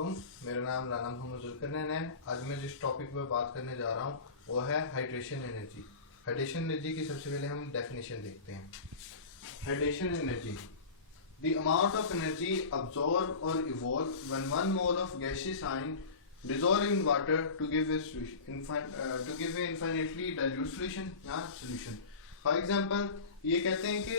वालेकुम। मेरा नाम राना मोहम्मद जुल्करनैन है। आज मैं जिस टॉपिक पर बात करने जा रहा हूँ वो है हाइड्रेशन एनर्जी। हाइड्रेशन एनर्जी की सबसे पहले हम डेफिनेशन देखते हैं। Hydration energy, the amount of energy absorb और evolve when 1 mole of gaseous ion dissolve in water to give a solution, to give a infinitely dilute solution या solution. For example ये कहते हैं कि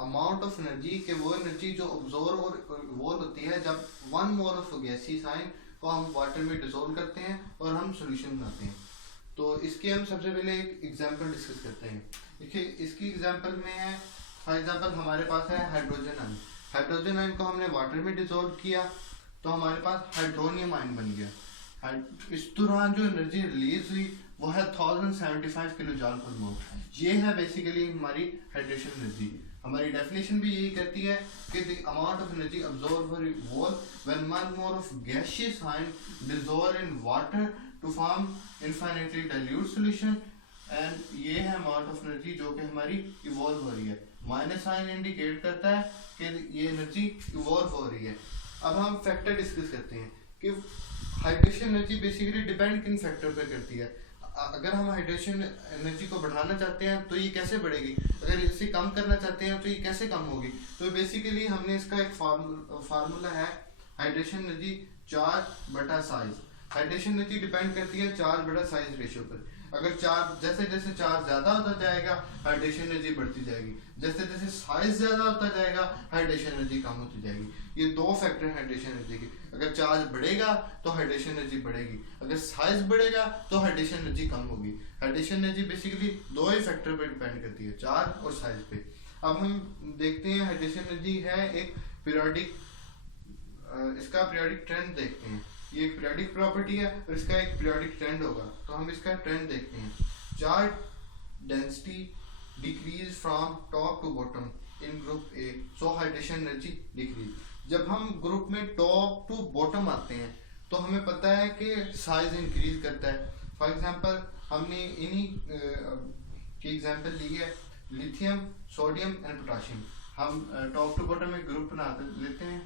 अमाउंट ऑफ एनर्जी के वो energy जो absorb और इवॉल्व होती है जब 1 मोल ऑफ गैसीय आयन को हम वाटर में डिसॉल्व करते हैं और हम सॉल्यूशन बनाते हैं। तो इसके हम सबसे पहले एक एग्जांपल डिस्कस करते हैं। देखिए इसकी एग्जांपल में है, फॉर एग्जांपल हमारे पास है हाइड्रोजन आयन। हाइड्रोजन आयन को हमने वाटर में डिसॉल्व किया तो हमारे पास हाइड्रोनियम आयन बन गया। इस दौरान जो एनर्जी रिलीज हुई वो है 1075 किलो जूल पर मोल। ये है बेसिकली हमारी हाइड्रेशन एनर्जी। हमारी डेफिनेशन भी यही कहती है कि the amount of energy absorb और evolve when 1 mole of gaseous ion dissolve in water to form infinitely dilute solution, and ये है अमाउंट ऑफ एनर्जी जो कि हमारी इवॉल्व हो रही है। माइनस साइन इंडिकेट करता है कि ये एनर्जी इवॉल्व हो रही है। अब हम फैक्टर डिस्कस करते हैं कि हाइड्रेशन एनर्जी बेसिकली डिपेंड किन फैक्टर पर करती है। अगर हम हाइड्रेशन एनर्जी को बढ़ाना चाहते हैं तो ये कैसे बढ़ेगी, अगर इसे कम करना चाहते हैं तो ये कैसे कम होगी। तो बेसिकली हमने इसका एक फार्मूला है, हाइड्रेशन एनर्जी चार्ज बटा साइज। हाइड्रेशन एनर्जी डिपेंड करती है चार्ज बटा साइज रेशियो पर। अगर चार्ज जैसे जैसे चार्ज ज्यादा होता जाएगा हाइड्रेशन एनर्जी बढ़ती जाएगी, जैसे जैसे साइज ज्यादा होता जाएगा हाइड्रेशन एनर्जी कम होती जाएगी। ये दो फैक्टर हैं हाइड्रेशन एनर्जी के। अगर चार्ज बढ़ेगा तो हाइड्रेशन एनर्जी बढ़ेगी, अगर साइज बढ़ेगा तो हाइड्रेशन एनर्जी कम होगी। हाइड्रेशन एनर्जी बेसिकली दो ही फैक्टर पर डिपेंड करती है, चार्ज और साइज पे। अब हम देखते हैं हाइड्रेशन एनर्जी है एक पीरियोडिक, इसका पीरियोडिक ट्रेंड देखते हैं। ये एक पीरियोडिक प्रॉपर्टी है और इसका एक पीरियोडिक ट्रेंड होगा। तो हम इसका ट्रेंड देखते हैं। Charge density decrease from top to bottom in group A, so hydration energy decrease. जब हम ग्रुप में टॉप टू बॉटम आते हैं तो हमें पता है कि साइज इंक्रीज करता है। फॉर एग्जांपल हमने इन्हीं की एग्जांपल ली है, लिथियम, सोडियम एंड पोटाशियम। हम टॉप टू बॉटम में ग्रुप बना लेते हैं।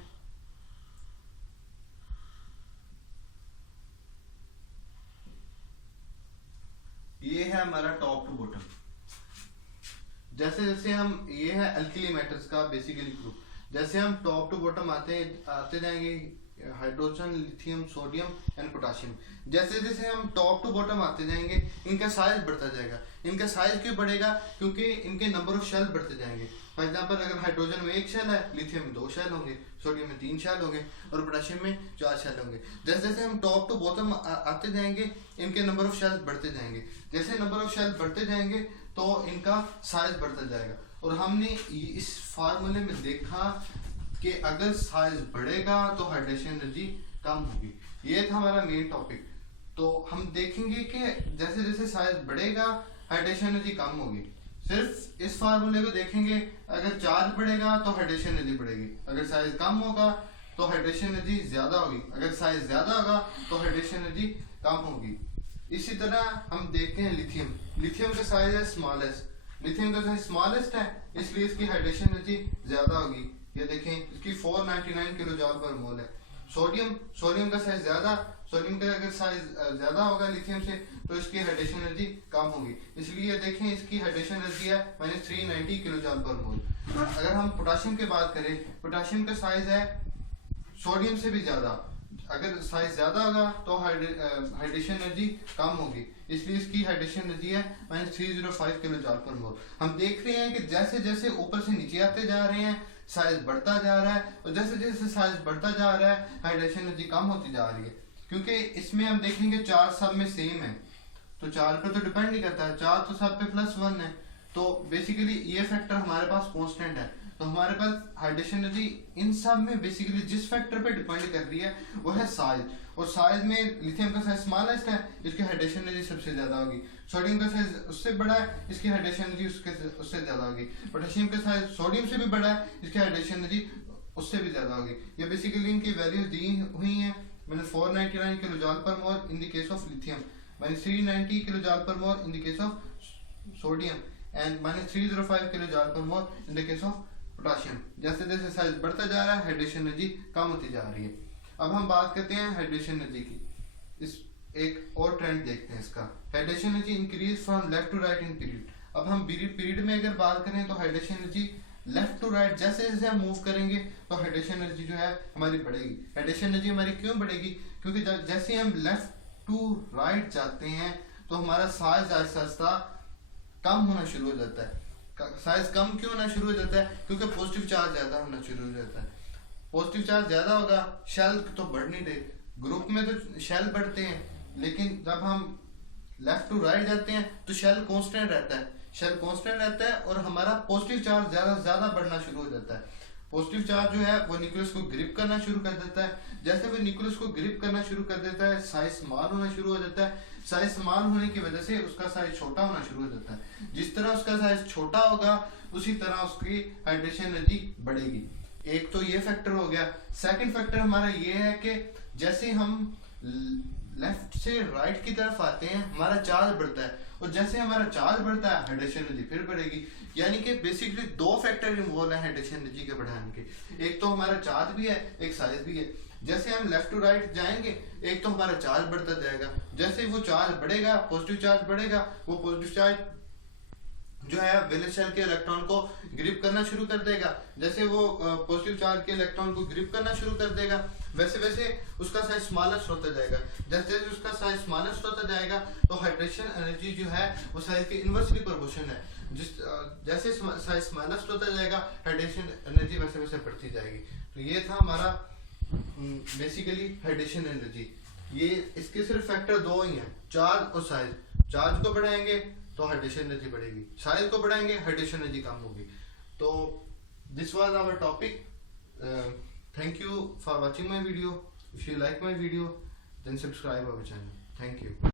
ये है हमारा टॉप टू बॉटम। जैसे जैसे हम, ये है अल्कीली मेटल्स का बेसिकली ग्रुप। जैसे हम टॉप टू बॉटम आते जाएंगे, hydrogen, lithium, sodium and potassium. जैसे जैसे हम टॉप टू बॉटम आते जाएंगे इनका साइज बढ़ता जाएगा। इनका साइज क्यों बढ़ेगा, क्योंकि इनके नंबर ऑफ शेल बढ़ते जाएंगे। फॉर एग्जांपल अगर हाइड्रोजन में 1 शेल है, लिथियम में 2 शेल होंगे, सोडियम में 3 शेल होंगे और पोटाशियम में 4 शेल होंगे। जैसे जैसे हम टॉप टू बॉटम आते जाएंगे इनके नंबर ऑफ शेल बढ़ते जाएंगे। जैसे नंबर ऑफ शेल बढ़ते जाएंगे तो इनका साइज बढ़ता जाएगा। और हमने इस फार्मूले में देखा कि अगर साइज बढ़ेगा तो हाइड्रेशन एनर्जी कम होगी। ये था हमारा मेन टॉपिक। तो हम देखेंगे कि जैसे जैसे साइज बढ़ेगा हाइड्रेशन एनर्जी कम होगी। सिर्फ इस फार्मूले को देखेंगे, अगर चार्ज बढ़ेगा तो हाइड्रेशन एनर्जी बढ़ेगी, अगर साइज कम होगा तो हाइड्रेशन एनर्जी ज्यादा होगी, अगर साइज ज्यादा होगा तो हाइड्रेशन एनर्जी कम होगी। इसी तरह हम देखते हैं लिथियम। लिथियम का साइज है स्मॉलेस्ट, लिथियम का साइज स्मॉलेस्ट है इसलिए इसकी हाइड्रेशन एनर्जी ज्यादा होगी। ये देखें इसकी 499 किलो जूल पर मोल है। सोडियम, सोडियम का साइज ज्यादा, सोडियम का अगर साइज ज्यादा होगा लिथियम से तो इसकी हाइड्रेशन एनर्जी कम होगी, इसलिए देखें इसकी हाइड्रेशन एनर्जी है -390 किलो जूल पर मोल। अगर हम पोटाशियम की बात करें, पोटाशियम का साइज है सोडियम से भी ज्यादा, अगर साइज ज्यादा होगा तो हाइड्रेशन एनर्जी कम होगी, इसलिए इसकी हाइड्रेशन एनर्जी है -305 किलो जूल पर मोल। हम देख रहे हैं कि जैसे जैसे ऊपर से नीचे आते जा रहे हैं साइज बढ़ता जा रहा है, और जैसे जैसे साइज बढ़ता जा रहा है हाइड्रेशन एनर्जी कम होती जा रही है। क्योंकि इसमें हम देखेंगे चार्ज सब में सेम है तो चार्ज पे तो डिपेंड नहीं करता है, चार्ज तो सब पे +1 है। तो बेसिकली ये फैक्टर हमारे पास कांस्टेंट है। तो हमारे पास हाइड्रेशन एनर्जी इन सब में बेसिकली जिस फैक्टर पे डिपेंड कर रही है वो है साइज। और साइज में लिथियम का साइज स्मॉलेस्ट है, इसकी हाइड्रेशन एनर्जी सबसे ज्यादा होगी। सोडियम का साइज उससे बड़ा है, इसकी हाइड्रेशन एनर्जी उससे ज्यादा होगी। पोटेशियम का साइज सोडियम से भी बड़ा है, इसकी हाइड्रेशन एनर्जी उससे भी ज्यादा होगी। ये बेसिकली इनकी वैल्यू दी हुई है। मैंने 499 किलो जूल पर मोल in the case of lithium, -390 kilo joule पर मोल in the case of sodium and -305 kilo joule पर मोल in the case of potassium. जैसे जैसे साइज बढ़ता जा रहा है हाइड्रेशन एनर्जी कम होती जा रही है। अब हम बात करते हैं हाइड्रेशन एनर्जी की। इस एक और ट्रेंड देखते हैं इसका। Hydration energy increase from left to right in period. अब हम पीरियड में अगर बात करें तो hydration energy left to right जैसे जैसे हम मूव करेंगे तो हाइड्रेशन एनर्जी जो है हमारी बढ़ेगी। हाइड्रेशन एनर्जी हमारी क्यों बढ़ेगी? क्योंकि जैसे हम लेफ्ट टू राइट जाते हैं तो हमारा साइज आहिस्ता आहिस्ता कम होना शुरू हो जाता है। साइज कम क्यों होना शुरू हो जाता है? क्योंकि पॉजिटिव चार्ज ज्यादा होना शुरू हो जाता है। पॉजिटिव चार्ज ज्यादा होगा, शेल तो बढ़ नहीं दे। ग्रुप में तो शेल बढ़ते हैं, लेकिन जब हम लेफ्ट टू राइट जाते हैं तो शेल कांस्टेंट रहता है। शेल कांस्टेंट रहता है और हमारा पॉजिटिव चार्ज ज्यादा बढ़ना शुरू हो जाता है। पॉजिटिव चार्ज जो है वो न्यूक्लियस को ग्रिप करना शुरू कर देता है। जैसे वो न्यूक्लियस को ग्रिप करना शुरू कर देता है, साइज स्मॉल होना शुरू हो जाता है। साइज स्मॉल होने की वजह से उसका साइज छोटा होना शुरू हो जाता है। जिस तरह उसका साइज छोटा होगा उसी तरह उसकी हाइड्रेशन एनर्जी बढ़ेगी। एक तो ये फैक्टर हो गया। सेकंड फैक्टर हमारा ये है कि जैसे हम लेफ्ट से राइट की तरफ आते हैं हमारा चार्ज बढ़ता है, और जैसे हमारा चार्ज बढ़ता है हाइड्रेशन एनर्जी फिर बढ़ेगी। यानी कि बेसिकली दो फैक्टर इन्वॉल्व है हाइड्रेशन एनर्जी के बढ़ाने के। एक तो हमारा चार्ज भी है, एक साइज भी है। जैसे हम लेफ्ट टू राइट जाएंगे एक तो हमारा चार्ज बढ़ता जाएगा। जैसे वो चार्ज बढ़ेगा, पॉजिटिव चार्ज बढ़ेगा, वो पॉजिटिव चार्ज जो है वैलेंस शेल के इलेक्ट्रॉन को ग्रिप करना शुरू कर देगा। जैसे वो पॉजिटिव चार्ज के इलेक्ट्रॉन को ग्रिप करना शुरू कर देगा, वैसे वैसे उसका साइज स्मॉलेस्ट होता जाएगा। जैसे जैसे उसका साइज स्मॉलेस्ट होता जाएगा तो हाइड्रेशन एनर्जी जो है वो साइज के इनवर्सली प्रोपोर्शन है। जैसे साइज स्मॉलेस्ट होता जाएगा हाइड्रेशन एनर्जी वैसे वैसे बढ़ती जाएगी। तो ये था हमारा बेसिकली हाइड्रेशन एनर्जी। ये इसके सिर्फ फैक्टर दो ही हैं, चार्ज और साइज। चार्ज को बढ़ाएंगे तो हाइड्रेशन एनर्जी बढ़ेगी, साइज को बढ़ाएंगे हाइड्रेशन एनर्जी कम होगी। तो this was our topic. Thank you for watching my video. If you like my video then subscribe our channel. Thank you.